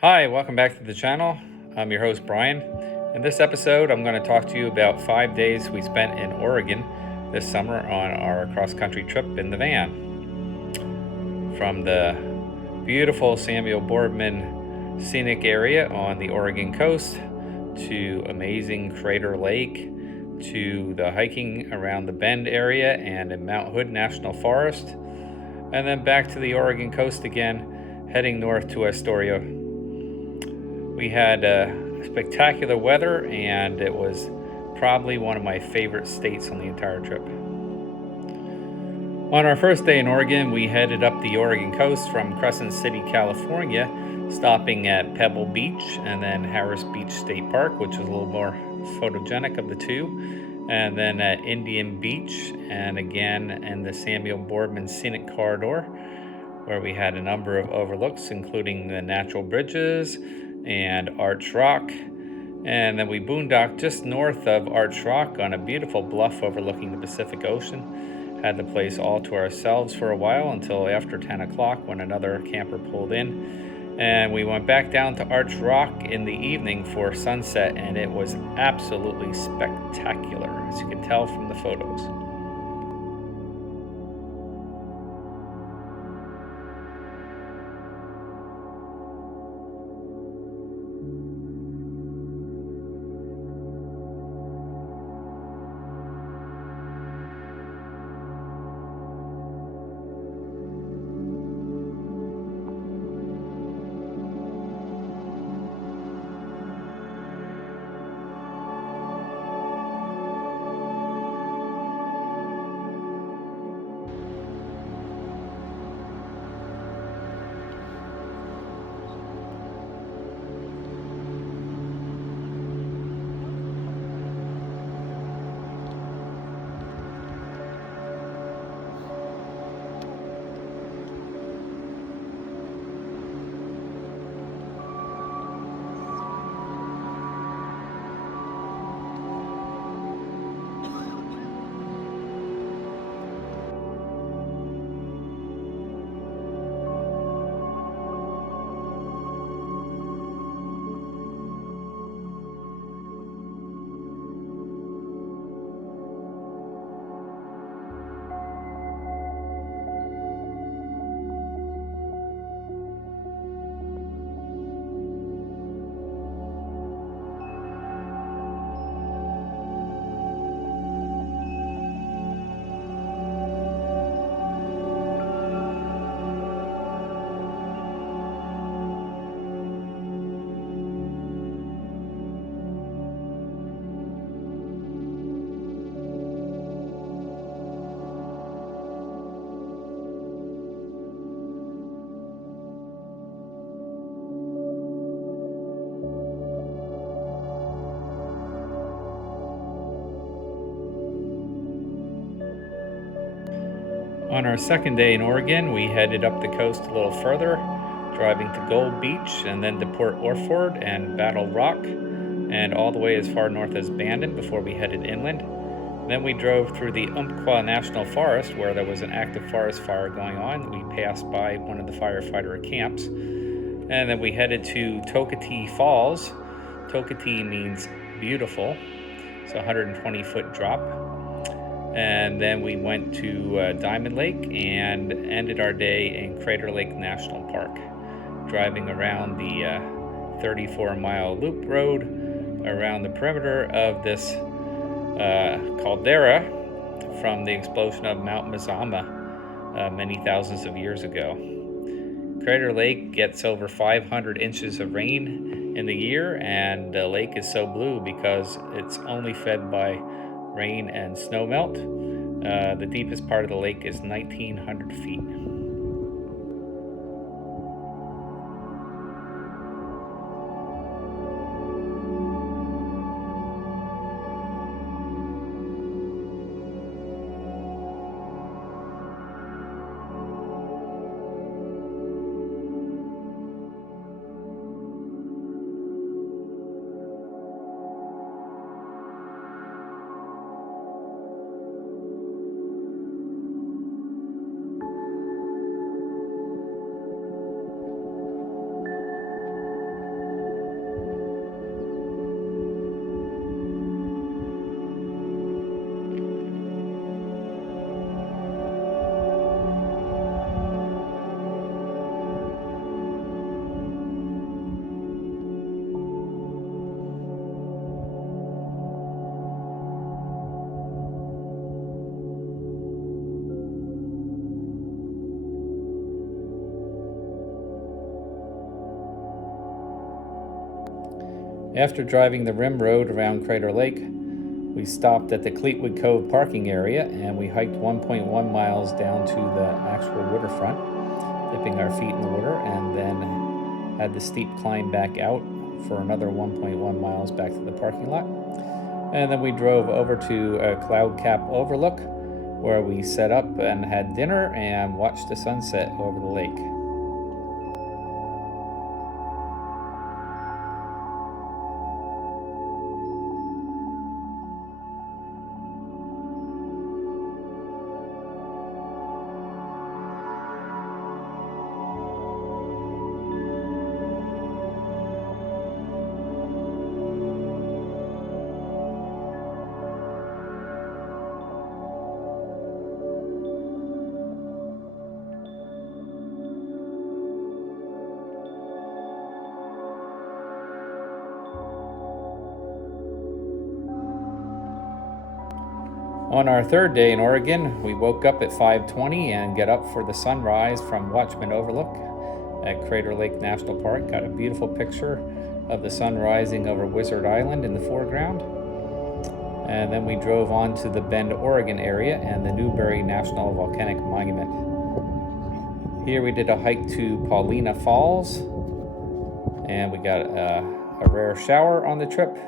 Hi, welcome back to the channel. I'm your host, Brian. In this episode, I'm going to talk to you about 5 days we spent in Oregon this summer on our cross-country trip in the van. From the beautiful Samuel Boardman scenic area on the Oregon coast to amazing Crater Lake to the hiking around the Bend area and in Mount Hood National Forest, and then back to the Oregon coast again, heading north to Astoria. We had spectacular weather, and it was probably one of my favorite states on the entire trip. On our first day in Oregon, we headed up the Oregon coast from Crescent City, California, stopping at Pebble Beach and then Harris Beach State Park, which was a little more photogenic of the two, and then at Indian Beach, and again in the Samuel Boardman Scenic Corridor, where we had a number of overlooks, including the natural bridges and Arch Rock. And then we boondocked just north of Arch Rock on a beautiful bluff overlooking the Pacific Ocean. Had the place all to ourselves for a while until after 10 o'clock when another camper pulled in. And we went back down to Arch Rock in the evening for sunset, and it was absolutely spectacular, as you can tell from the photos. On our second day in Oregon, we headed up the coast a little further, driving to Gold Beach and then to Port Orford and Battle Rock, and all the way as far north as Bandon before we headed inland. Then we drove through the Umpqua National Forest, where there was an active forest fire going on. We passed by one of the firefighter camps, and then we headed to Toketee Falls. Toketee means beautiful. It's a 120-foot drop. And then we went to Diamond Lake and ended our day in Crater Lake National Park, driving around the 34-mile loop road around the perimeter of this caldera from the explosion of Mount Multnomah many thousands of years ago. Crater Lake gets over 500 inches of rain in the year, and the lake is so blue because it's only fed by rain and snowmelt. The deepest part of the lake is 1,900 feet. After driving the rim road around Crater Lake, we stopped at the Cleetwood Cove parking area and we hiked 1.1 miles down to the actual waterfront, dipping our feet in the water, and then had the steep climb back out for another 1.1 miles back to the parking lot. And then we drove over to a cloud cap overlook where we set up and had dinner and watched the sunset over the lake. On our third day in Oregon, we woke up at 5:20 and get up for the sunrise from Watchman Overlook at Crater Lake National Park. Got a beautiful picture of the sun rising over Wizard Island in the foreground. And then we drove on to the Bend, Oregon area and the Newberry National Volcanic Monument. Here we did a hike to Paulina Falls, and we got a rare shower on the trip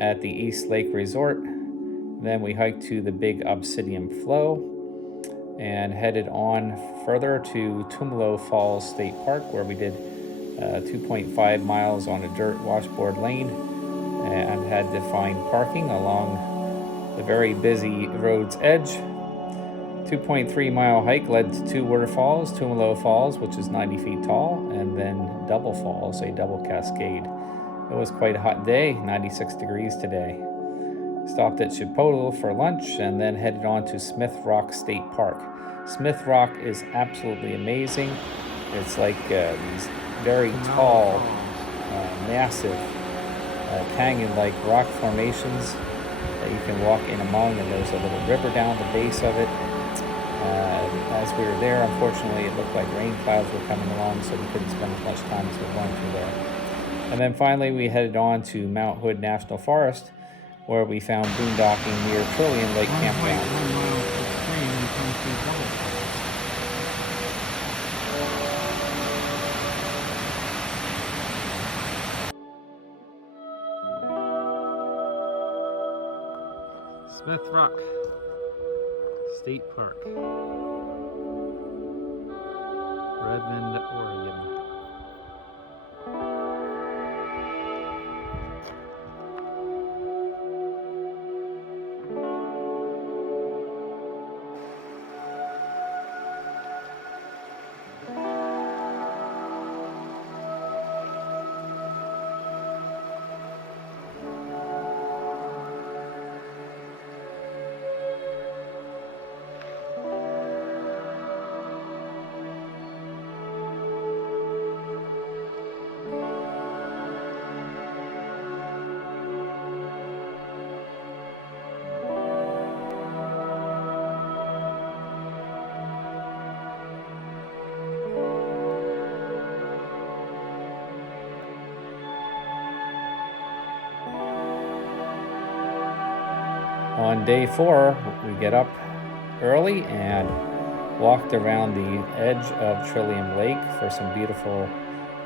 at the East Lake Resort. Then we hiked to the Big Obsidian Flow and headed on further to Tumalo Falls State Park, where we did 2.5 miles on a dirt washboard lane and had to find parking along the very busy road's edge. 2.3 mile hike led to two waterfalls, Tumalo Falls, which is 90 feet tall, and then Double Falls, a double cascade. It was quite a hot day, 96 degrees today. Stopped at Chipotle for lunch and then headed on to Smith Rock State Park. Smith Rock is absolutely amazing. It's like these very tall, massive, canyon-like rock formations that you can walk in among, and there's a little river down the base of it. As we were there, unfortunately, it looked like rain clouds were coming along, so we couldn't spend as much time as we wanted to there. And then finally, we headed on to Mount Hood National Forest, where we found boondocking near Trillium Lake Campground. Smith Rock State Park, Redmond, Oregon. On day 4, we get up early and walked around the edge of Trillium Lake for some beautiful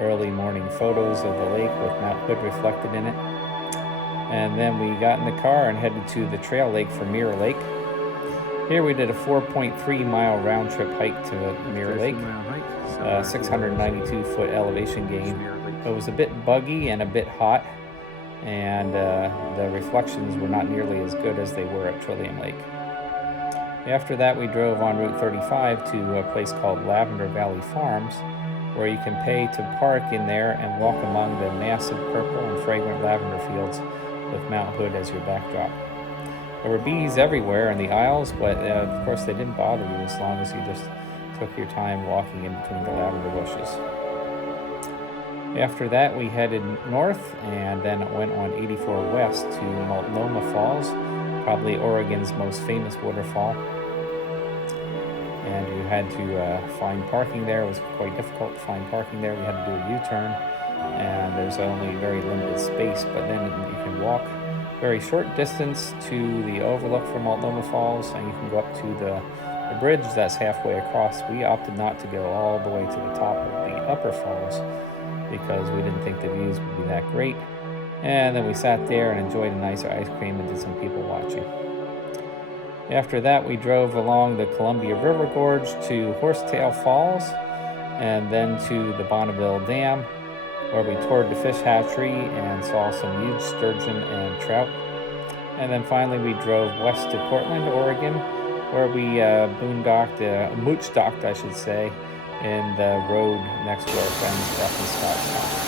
early morning photos of the lake with Mount Hood reflected in it. And then we got in the car and headed to the trail lake for Mirror Lake. Here we did a 4.3 mile round trip hike to Mirror Lake, 692 foot elevation gain. It was a bit buggy and a bit hot, and the reflections were not nearly as good as they were at Trillium Lake. After that, we drove on Route 35 to a place called Lavender Valley Farms, where you can pay to park in there and walk among the massive purple and fragrant lavender fields with Mount Hood as your backdrop. There were bees everywhere in the aisles, but of course they didn't bother you as long as you just took your time walking in between the lavender bushes. After that, we headed north and then went on 84 west to Multnomah Falls, probably Oregon's most famous waterfall. And you had to find parking there. It was quite difficult to find parking there. We had to do a U-turn and there's only very limited space, but then you can walk very short distance to the overlook from Multnomah Falls, and you can go up to the bridge that's halfway across. We opted not to go all the way to the top of the upper falls because we didn't think the views would be that great. And then we sat there and enjoyed a nice ice cream and did some people watching. After that, we drove along the Columbia River Gorge to Horsetail Falls and then to the Bonneville Dam, where we toured the fish hatchery and saw some huge sturgeon and trout. And then finally, we drove west to Portland, Oregon, where we mooch docked, I should say, in the road next to our friends Jeff and Scott's house.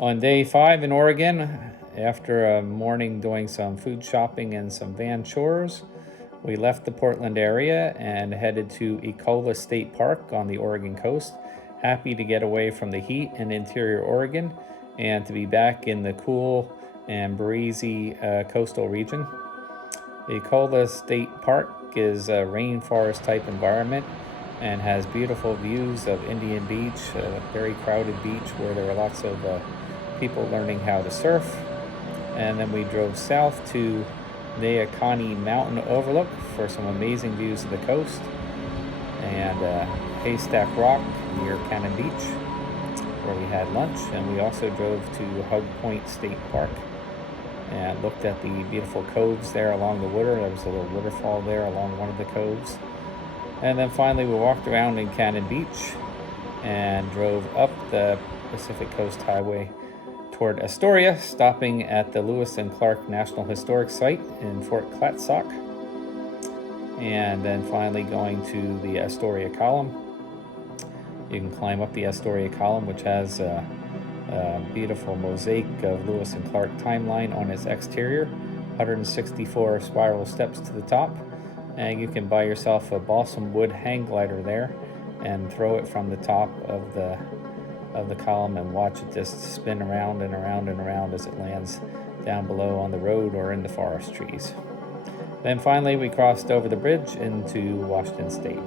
On day 5 in Oregon, after a morning doing some food shopping and some van chores, we left the Portland area and headed to Ecola State Park on the Oregon coast. Happy to get away from the heat in interior Oregon and to be back in the cool and breezy coastal region. Ecola State Park is a rainforest type environment and has beautiful views of Indian Beach, a very crowded beach where there are lots of people learning how to surf. And then we drove south to Neahkani Mountain Overlook for some amazing views of the coast, and Haystack Rock near Cannon Beach where we had lunch. And we also drove to Hug Point State Park and looked at the beautiful coves there along the water. There was a little waterfall there along one of the coves. And then finally we walked around in Cannon Beach and drove up the Pacific Coast Highway toward Astoria, stopping at the Lewis and Clark National Historic Site in Fort Clatsop, and then finally going to the Astoria Column. You can climb up the Astoria Column, which has a beautiful mosaic of Lewis and Clark timeline on its exterior, 164 spiral steps to the top, and you can buy yourself a balsam wood hang glider there and throw it from the top of the column and watch it just spin around and around and around as it lands down below on the road or in the forest trees. Then finally we crossed over the bridge into Washington State.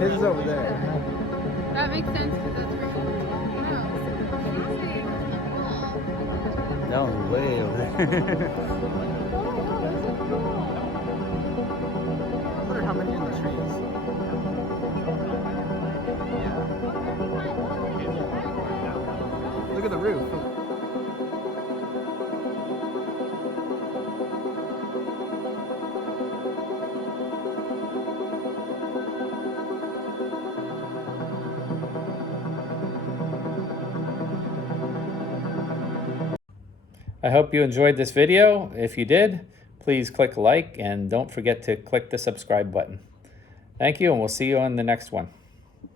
His is over there. That makes sense because that's where That one's way over there. I wonder how many in the trees. Look at the roof. I hope you enjoyed this video. If you did, please click like and don't forget to click the subscribe button. Thank you, and we'll see you on the next one.